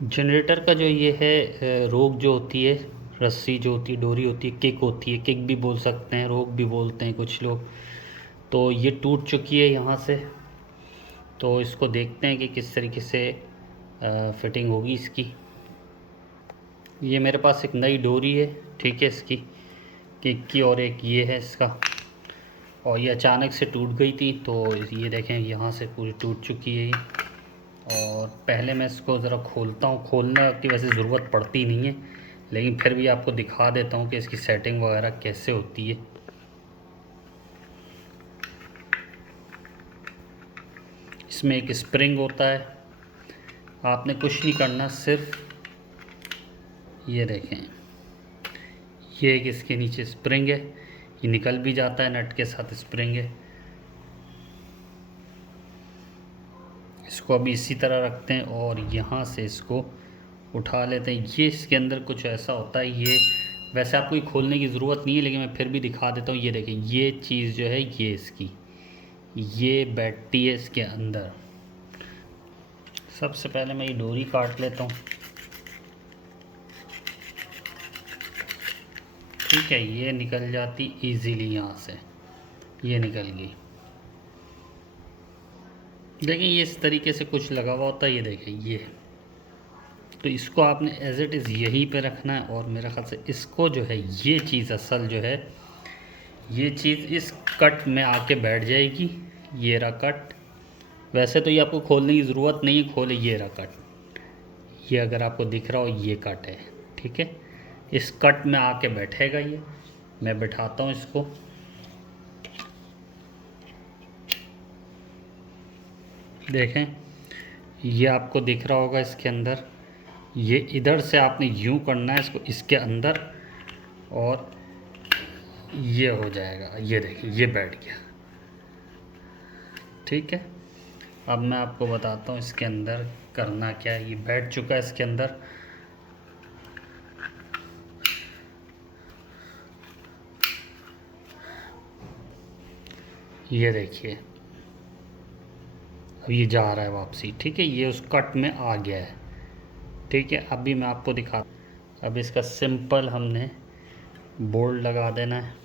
Generator का जो ये है रोक जो होती है, रस्सी जो होती है, डोरी होती है, किक होती है, किक भी बोल सकते हैं, रोक भी बोलते हैं कुछ लोग। तो ये टूट चुकी है यहाँ से। तो इसको देखते हैं कि किस तरीके से फिटिंग होगी इसकी। ये मेरे पास एक नई डोरी है, ठीक है, इसकी किक की, और एक ये है इसका। और ये अचानक से टूट गई थी, तो ये देखें यहाँ से पूरी टूट चुकी है ये। और पहले मैं इसको ज़रा खोलता हूँ। खोलने की वैसे ज़रूरत पड़ती नहीं है, लेकिन फिर भी आपको दिखा देता हूँ कि इसकी सेटिंग वगैरह कैसे होती है। इसमें एक स्प्रिंग होता है, आपने कुछ नहीं करना, सिर्फ ये देखें, ये एक इसके नीचे स्प्रिंग है, ये निकल भी जाता है, नट के साथ स्प्रिंग है। इसको अभी इसी तरह रखते हैं और यहाँ से इसको उठा लेते हैं। ये इसके अंदर कुछ ऐसा होता है, ये वैसे आपको ये खोलने की ज़रूरत नहीं है, लेकिन मैं फिर भी दिखा देता हूँ। ये देखें, ये चीज़ जो है ये इसकी, ये बैठती है इसके अंदर। सबसे पहले मैं ये डोरी काट लेता हूँ, ठीक है। ये निकल जाती इजीली, यहाँ से ये निकल गई। देखिए ये इस तरीके से कुछ लगा हुआ होता है, ये देखें ये। तो इसको आपने एज इट इज़ यहीं पे रखना है, और मेरे ख्याल से इसको जो है, ये चीज़ असल जो है, ये चीज़ इस कट में आके बैठ जाएगी। ये रहा कट। वैसे तो ये आपको खोलने की ज़रूरत नहीं है, खोले, ये रहा कट। ये अगर आपको दिख रहा हो, ये कट है, ठीक है। इस कट में आके बैठेगा ये। मैं बैठाता हूँ इसको। देखें, ये आपको दिख रहा होगा इसके अंदर। ये इधर से आपने यूं करना है इसको, इसके अंदर, और ये हो जाएगा। ये देखिए, ये बैठ गया, ठीक है। अब मैं आपको बताता हूँ इसके अंदर करना क्या है। ये बैठ चुका है इसके अंदर। ये देखिए, अब ये जा रहा है वापसी, ठीक है। ये उस कट में आ गया है, ठीक है। अभी मैं आपको दिखा, अब इसका सिंपल हमने बोल्ट लगा देना है।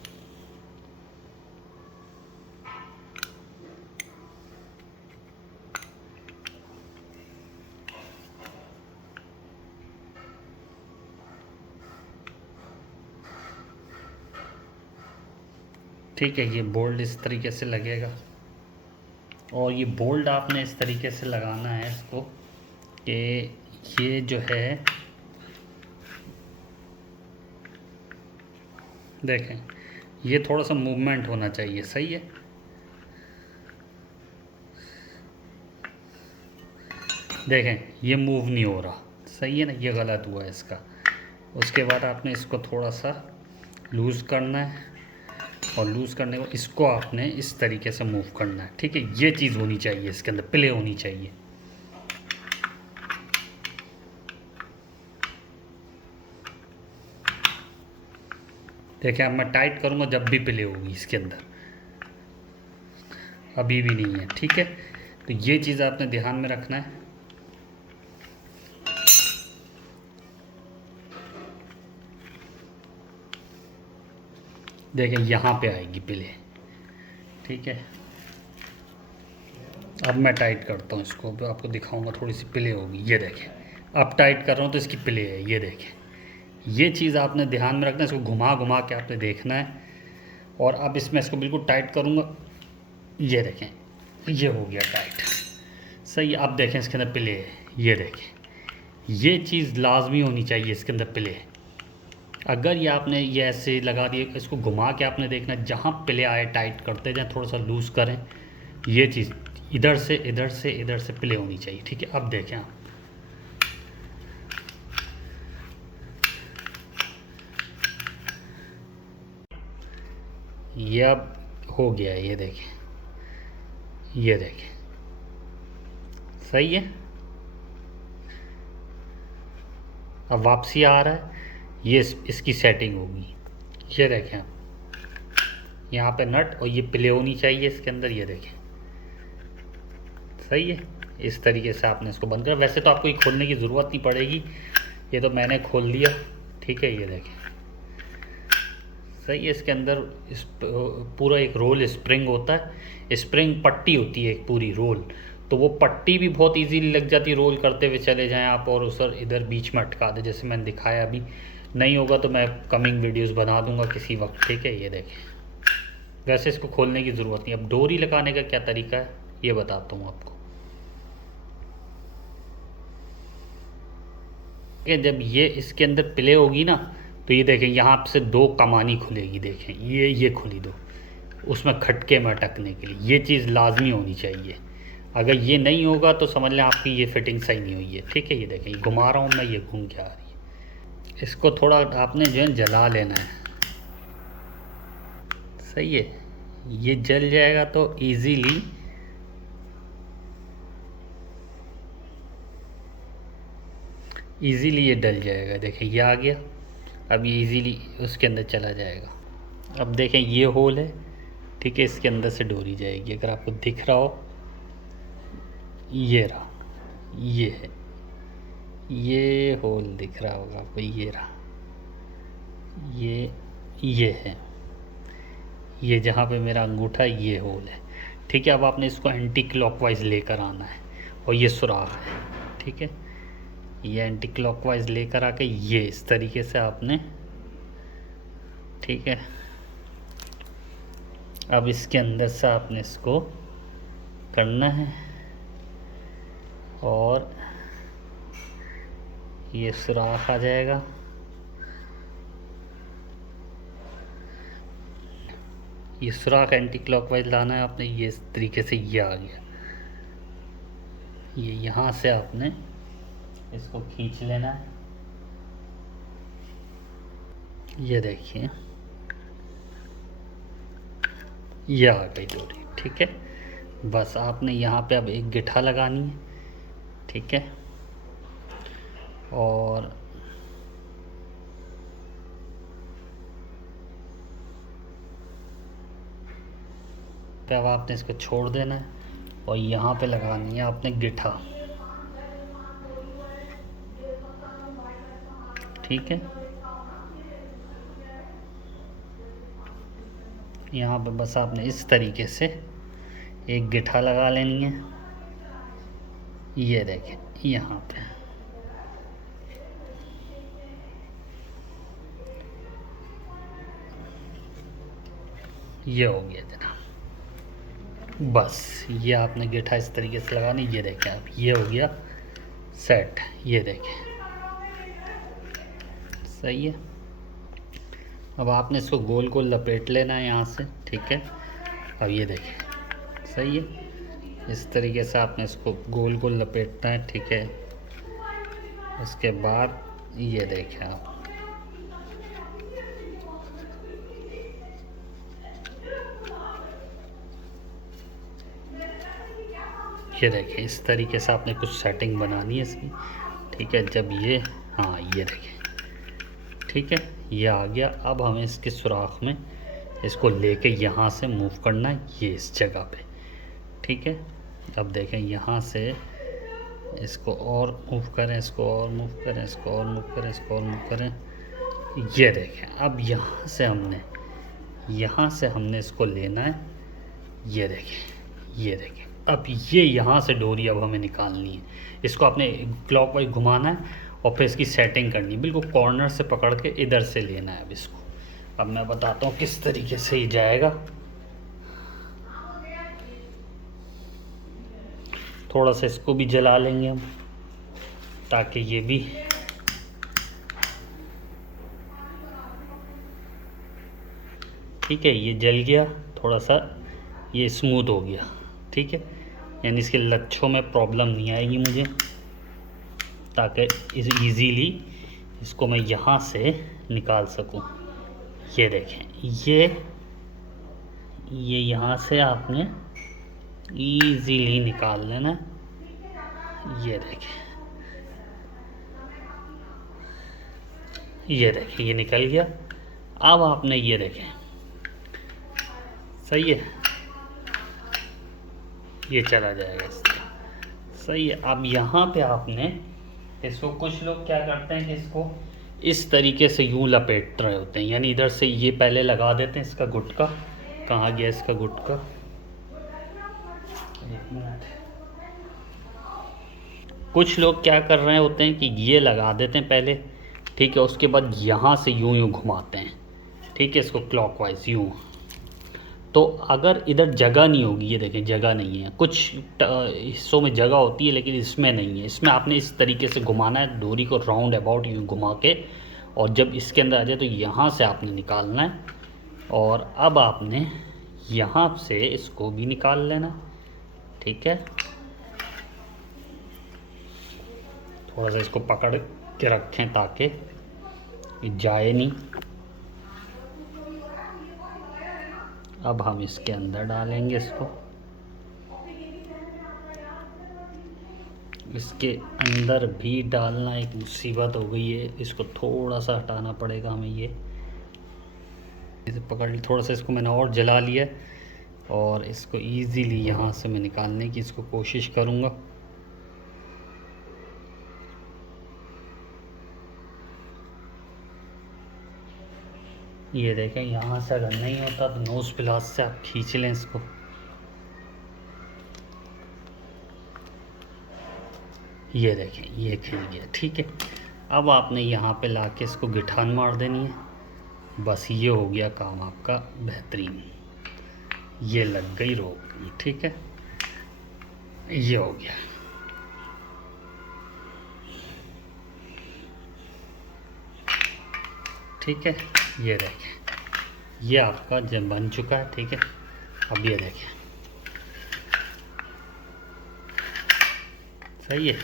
ठीक है, ये बोल्ट इस तरीके से लगेगा, और ये बोल्ट आपने इस तरीके से लगाना है इसको कि ये जो है, देखें, ये थोड़ा सा मूवमेंट होना चाहिए, सही है। देखें, ये मूव नहीं हो रहा, सही है ना, ये गलत हुआ है इसका। उसके बाद आपने इसको थोड़ा सा लूज़ करना है, और लूज़ करने को इसको आपने इस तरीके से मूव करना है, ठीक है। ये चीज़ होनी चाहिए इसके अंदर, प्ले होनी चाहिए। देखिए, अब मैं टाइट करूँगा जब भी प्ले होगी इसके अंदर, अभी भी नहीं है, ठीक है। तो ये चीज़ आपने ध्यान में रखना है। देखें, यहाँ पे आएगी प्ले, ठीक है। अब मैं टाइट करता हूँ इसको, अब आपको दिखाऊंगा, थोड़ी सी प्ले होगी। ये देखें, अब टाइट कर रहा हूँ तो इसकी प्ले है, ये देखें। ये चीज़ आपने ध्यान में रखना है, इसको घुमा घुमा के आपने देखना है। और अब इसमें इसको बिल्कुल टाइट करूँगा, ये देखें, ये हो गया टाइट, सही है। अब देखें इसके अंदर प्ले है, ये देखें। ये चीज़ लाजमी होनी चाहिए इसके अंदर प्ले। अगर ये आपने ये ऐसे लगा दिए, इसको घुमा के आपने देखना, जहाँ प्ले आए टाइट करते जाएँ, थोड़ा सा लूज़ करें। ये चीज़ इधर से इधर से इधर से प्ले होनी चाहिए, ठीक है। अब देखें आप, ये अब हो गया है, ये देखें, ये देखें, सही है। अब वापसी आ रहा है, ये इसकी सेटिंग होगी। ये देखें आप, यहाँ पे नट, और ये प्ले होनी चाहिए इसके अंदर, ये देखें, सही है। इस तरीके से आपने इसको बंद करा। वैसे तो आपको ये खोलने की ज़रूरत नहीं पड़ेगी, ये तो मैंने खोल लिया, ठीक है। ये देखें, सही है। इसके अंदर इस पूरा एक रोल स्प्रिंग होता है, स्प्रिंग पट्टी होती है एक पूरी रोल, तो वो पट्टी भी बहुत इजीली लग जाती है। रोल करते हुए चले जाएं आप और उस इधर बीच में अटका दें, जैसे मैंने दिखाया। अभी नहीं होगा तो मैं कमिंग वीडियोस बना दूंगा किसी वक्त, ठीक है। ये देखें, वैसे इसको खोलने की ज़रूरत नहीं। अब डोरी लगाने का क्या तरीका है ये बताता हूँ आपको। जब ये इसके अंदर प्ले होगी ना, तो ये देखें यहाँ से 2 कमानी खुलेगी, देखें ये खुली 2, उसमें खटके में अटकने के लिए। ये चीज़ लाजमी होनी चाहिए। अगर ये नहीं होगा तो समझ लें आपकी ये फिटिंग सही नहीं हुई है, ठीक है। ये देखें, ये घुमा रहा हूँ मैं, ये घूम के आ रही है। इसको थोड़ा आपने जो है जला लेना है, सही है। ये जल जाएगा तो इजीली ये डल जाएगा। देखें ये आ गया, अब ये इजीली उसके अंदर चला जाएगा। अब देखें ये होल है, ठीक है, इसके अंदर से डोरी जाएगी। अगर आपको दिख रहा हो, ये रहा, ये है, ये होल दिख रहा होगा आपको, ये रहा, ये है, ये जहाँ पे मेरा अंगूठा, ये होल है, ठीक है। अब आपने इसको एंटी क्लॉकवाइज लेकर आना है, और ये सुराख है, ठीक है। ये एंटी क्लॉकवाइज लेकर आके ये इस तरीके से आपने, ठीक है। अब इसके अंदर से आपने इसको करना है, और ये सुराख आ जाएगा। ये सुराख एंटी क्लॉकवाइज लाना है आपने, ये इस तरीके से ये आ गया। ये यहाँ से आपने इसको खींच लेना है, ये देखिए ये आ गई डोरी, ठीक है। बस आपने यहाँ पे अब एक गिट्ठा लगानी है, ठीक है। और अब आपने इसको छोड़ देना है, और यहाँ पे लगानी है आपने गिट्ठा, ठीक है। यहाँ पे बस आपने इस तरीके से एक गिट्ठा लगा लेनी है, ये देखें यहाँ पे। ये हो गया जनाब, बस ये आपने गिट्ठा इस तरीके से लगानी। ये देखें आप, ये हो गया सेट, ये देखें, सही है। अब आपने इसको गोल गोल लपेट लेना है यहाँ से, ठीक है। अब ये देखें, सही है। इस तरीके से आपने इसको गोल गोल लपेटना है, ठीक है। उसके बाद ये देखें आप, ये देखें इस तरीके से आपने कुछ सेटिंग बनानी है इसकी, ठीक है। जब ये, हाँ ये देखें, ठीक है, ये आ गया। अब हमें इसके सुराख में इसको लेके यहाँ से मूव करना है, ये इस जगह पे, ठीक है। अब देखें यहाँ से इसको और मूव करें, इसको और मूव करें, इसको और मूव करें, इसको और मूव करें, ये देखें। अब यहाँ से हमने इसको लेना है, ये देखें, ये देखें। अब ये यहाँ से डोरी अब हमें निकालनी है। इसको आपने क्लॉकवाइज घुमाना है, और फिर इसकी सेटिंग करनी है, बिल्कुल कॉर्नर से पकड़ के इधर से लेना है अब इसको। अब मैं बताता हूँ किस तरीके से ये जाएगा। थोड़ा सा इसको भी जला लेंगे हम, ताकि ये भी, ठीक है, ये जल गया, थोड़ा सा ये स्मूथ हो गया, ठीक है। यानी इसके लच्छों में प्रॉब्लम नहीं आएगी मुझे, ताकि इजीली इसको मैं यहाँ से निकाल सकूँ। ये देखें, ये यहाँ से आपने इजीली निकाल लेना, ये देखें, ये निकल गया। अब आपने ये देखें, सही है, ये चला जाएगा इस तरह, सही है। अब यहाँ पे आपने इसको, कुछ लोग क्या करते हैं कि इसको इस तरीके से यूं लपेट रहे होते हैं, यानी इधर से ये पहले लगा देते हैं इसका गुटका। कहाँ गया इसका गुटका? एक मिनट। कुछ लोग क्या कर रहे होते हैं कि ये लगा देते हैं पहले, ठीक है, उसके बाद यहाँ से यूं यूं घुमाते हैं, ठीक है, इसको क्लॉकवाइज यूं। तो अगर इधर जगह नहीं होगी, ये देखें जगह नहीं है, कुछ हिस्सों में जगह होती है लेकिन इसमें नहीं है, इसमें आपने इस तरीके से घुमाना है डोरी को, राउंड अबाउट यूँ घुमा के, और जब इसके अंदर आ जाए तो यहाँ से आपने निकालना है। और अब आपने यहाँ से इसको भी निकाल लेना, ठीक है। थोड़ा सा इसको पकड़ के रखें ताकि जाए नहीं। अब हम इसके अंदर डालेंगे इसको, इसके अंदर भी डालना एक मुसीबत हो गई है, इसको थोड़ा सा हटाना पड़ेगा हमें। ये इसे पकड़ ली, थोड़ा सा इसको मैंने और जला लिया और इसको इजीली यहाँ से मैं निकालने की इसको कोशिश करूँगा। ये देखें, यहाँ से अगर नहीं होता तो नोज़ प्लास से आप खींच लें इसको। ये देखें ये खिल गया, ठीक है। अब आपने यहाँ पे लाके इसको गिठान मार देनी है, बस ये हो गया काम आपका बेहतरीन। ये लग गई रोक, ठीक है, ये हो गया। ठीक है, ये देखें ये आपका जब बन चुका है, ठीक है। अब ये देखें सही है।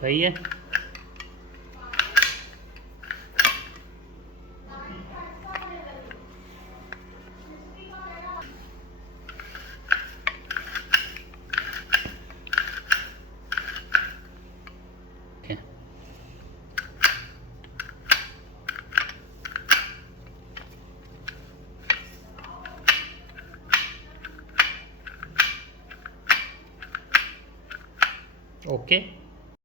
सही है। ओके।